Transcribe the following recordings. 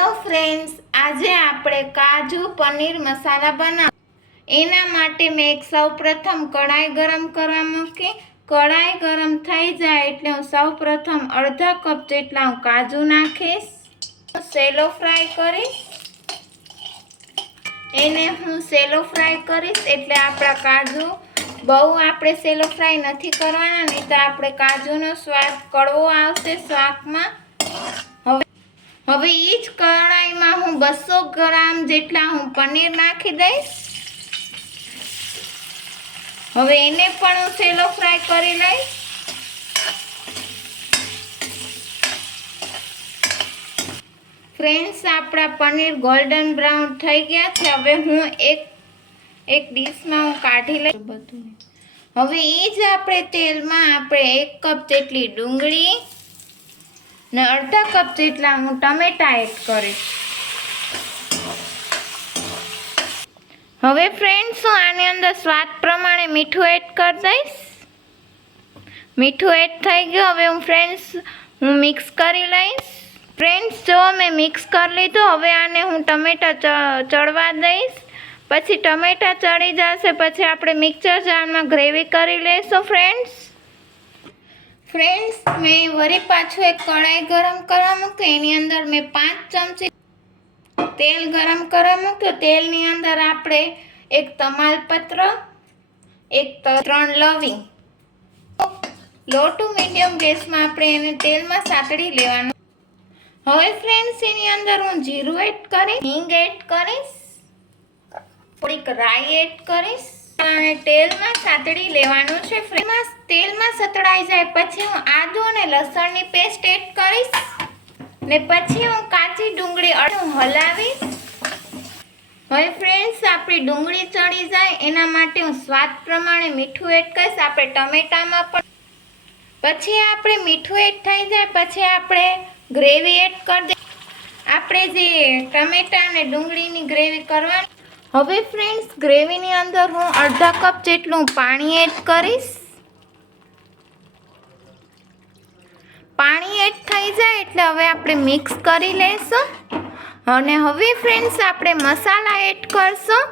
હાલો friends આજે આપણે કાજુ પનીર મસાલા બનાવ એના માટે મેં એક સૌ પ્રથમ કઢાઈ ગરમ કરવા મૂકી. કઢાઈ ગરમ થઈ જાય એટલે હું સૌપ્રથમ અડધા કપ જેટલા હું કાજુ નાખીશ. સેલો ફ્રાય કરીશ. એને હું સેલો ફ્રાય કરીશ એટલે આપણા કાજુ બહુ આપણે સેલો ફ્રાય નથી કરવાના, નહીં તો આપણે કાજુનો સ્વાદ કડવો આવશે શાકમાં હવે એ જ કઢાઈમાં હું બસો ગ્રામ જેટલા હું પનીર નાખી દઈશ. હવે એને પણ હું સેલો ફ્રાય કરી લઈશ. ફ્રેન્ડ્સ, આપણા પનીર ગોલ્ડન બ્રાઉન થઈ ગયા છે. હવે હું એક એક ડીશમાં હું કાઢી લઈશ બધું હવે એ જ આપણે તેલમાં આપણે એક કપ જેટલી ડુંગળી ને અડધા કપ જેટલા હું ટમેટા એડ કરીશ. હવે ફ્રેન્ડ્સ હું આની અંદર સ્વાદ પ્રમાણે મીઠું એડ કરી દઈશ. મીઠું એડ થઈ ગયું. હવે હું ફ્રેન્ડ્સ હું મિક્સ કરી લઈશ. ફ્રેન્ડ્સ જો મેં મિક્સ કરી લીધું, હવે આને હું ટમેટા ચડવા દઈશ. પછી ટમેટા ચડી જશે. પછી આપણે મિક્સર જારમાં ગ્રેવી કરી લઈશું ફ્રેન્ડ્સ ફ્રેન્ડ્સ મેં વળી પાછું એક કડાઈ ગરમ કરવા મૂક્યું. એની અંદર મેં પાંચ ચમચી તેલ ગરમ કરવા મૂક્યું. તેલની અંદર આપણે એક તમાલપત્ર, એક ત્રણ લવિંગ. લો ટુ મીડિયમ ગેસમાં આપણે એને તેલમાં સાતડી લેવાનું. હવે ફ્રેન્ડ્સ એની અંદર હું જીરું એડ કરીશ, હિંગ એડ કરીશ, થોડીક રાઈ એડ કરીશ. અને તેલમાં સાતડી લેવાનું છે. ફ્રેન્ડમાં તેલમાં સતળાઈ જાય પછી હું આદુ અને લસણની પેસ્ટ એડ કરીશ. ને પછી હું કાચી ડુંગળી અડધું હલાવીશ. હવે ફ્રેન્ડ્સ, આપણી ડુંગળી ચડી જાય. એના માટે હું સ્વાદ પ્રમાણે મીઠું એડ કરીશ. આપણે ટમેટામાં પણ પછી આપણે મીઠું એડ થઈ જાય. પછી આપણે ગ્રેવી એડ કરી દે, આપણે જે ટમેટા અને ડુંગળીની ગ્રેવી કરવાની હવે ફ્રેન્ડ્સ ગ્રેવીની અંદર હું અડધા કપ જેટલું પાણી એડ કરીશ. પાણી એડ થઈ જાય એટલે હવે આપણે મિક્સ કરી લઈશું અને હવે ફ્રેન્ડ્સ આપણે મસાલા એડ કરશું.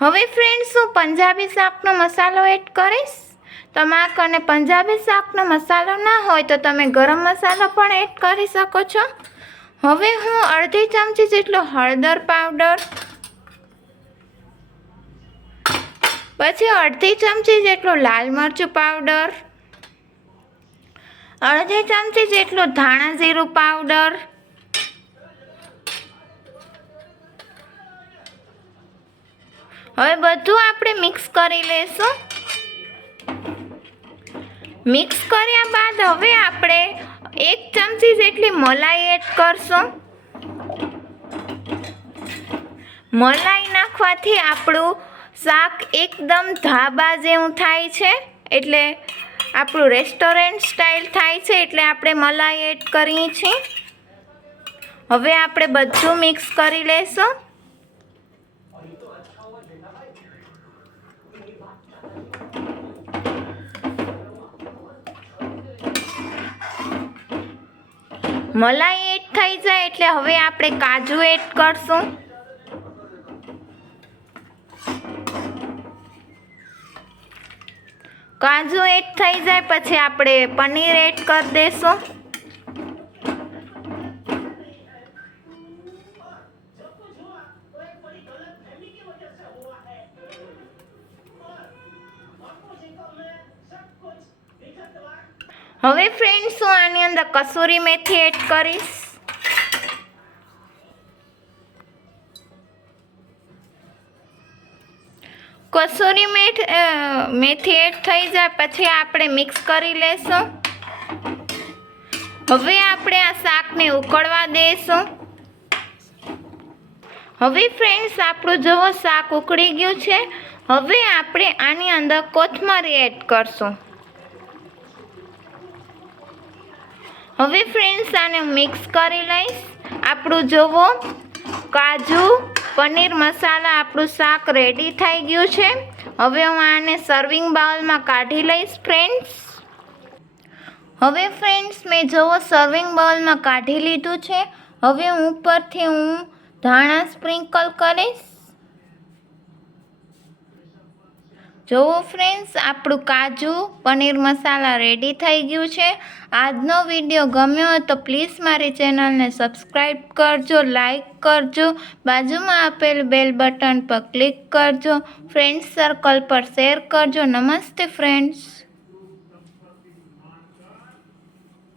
હવે ફ્રેન્ડ્સ હું પંજાબી શાકનો મસાલો એડ કરીશ. તમારા કને પંજાબી શાકનો મસાલો ના હોય તો તમે ગરમ મસાલો પણ એડ કરી શકો છો. હવે હું અડધી ચમચી જેટલો હળદર પાવડર, પછી અડધી ચમચી જેટલો લાલ મરચું પાવડર, અડધી ચમચી જેટલું ધાણા જીરું પાવડર, હવે બધું આપણે મિક્સ કરી લેશું. મિક્સ કર્યા બાદ હવે આપણે એક ચમચી જેટલી મલાઈ એડ કરશું. મલાઈ નાખવાથી આપણું શાક એકદમ ધાબા જેવું થાય છે. એટલે આપણું રેસ્ટોરન્ટ સ્ટાઇલ થાય છે એટલે આપણે મલાઈ એડ કરીએ છીએ. હવે આપણે બધું મિક્સ કરી લેશું. મલાઈ એડ થઈ જાય એટલે હવે આપણે કાજુ એડ કરશું. કાજુ એડ થઈ જાય, પછી આપણે પનીર એડ કરી દઈશું હવે ફ્રેન્ડ્સ હું આની અંદર કસૂરી મેથી એડ કરીશ. કસૂરી મેથ મેથી એડ થઈ જાય, પછી આપણે મિક્સ કરી લેશું. હવે આપણે આ શાકને ઉકળવા દઈશું હવે ફ્રેન્ડ્સ આપણું જુઓ શાક ઉકળી ગયું છે. હવે આપણે આની અંદર કોથમરી એડ કરશું. હવે ફ્રેન્ડ્સ આને મિક્સ કરી લઈશ. આપણું જુઓ કાજુ, પનીર મસાલા, આપણું શાક રેડી થઈ ગયું છે. હવે હું આને સર્વિંગ બાઉલમાં કાઢી લઈશ ફ્રેન્ડ્સ હવે ફ્રેન્ડ્સ મેં જવો સર્વિંગ બાઉલમાં કાઢી લીધું છે. હવે ઉપરથી હું ધાણા સ્પ્રિંકલ કરીશ. જોવો ફ્રેન્ડ્સ આપણું કાજુ પનીર મસાલા રેડી થઈ ગયું છે. આજનો વીડિયો ગમ્યો હોય તો પ્લીઝ મારી ચેનલને સબસ્ક્રાઈબ કરજો લાઈક કરજો, બાજુમાં આપેલ બેલ બટન પર ક્લિક કરજો ફ્રેન્ડ્સ સર્કલ પર શેર કરજો. નમસ્તે ફ્રેન્ડ્સ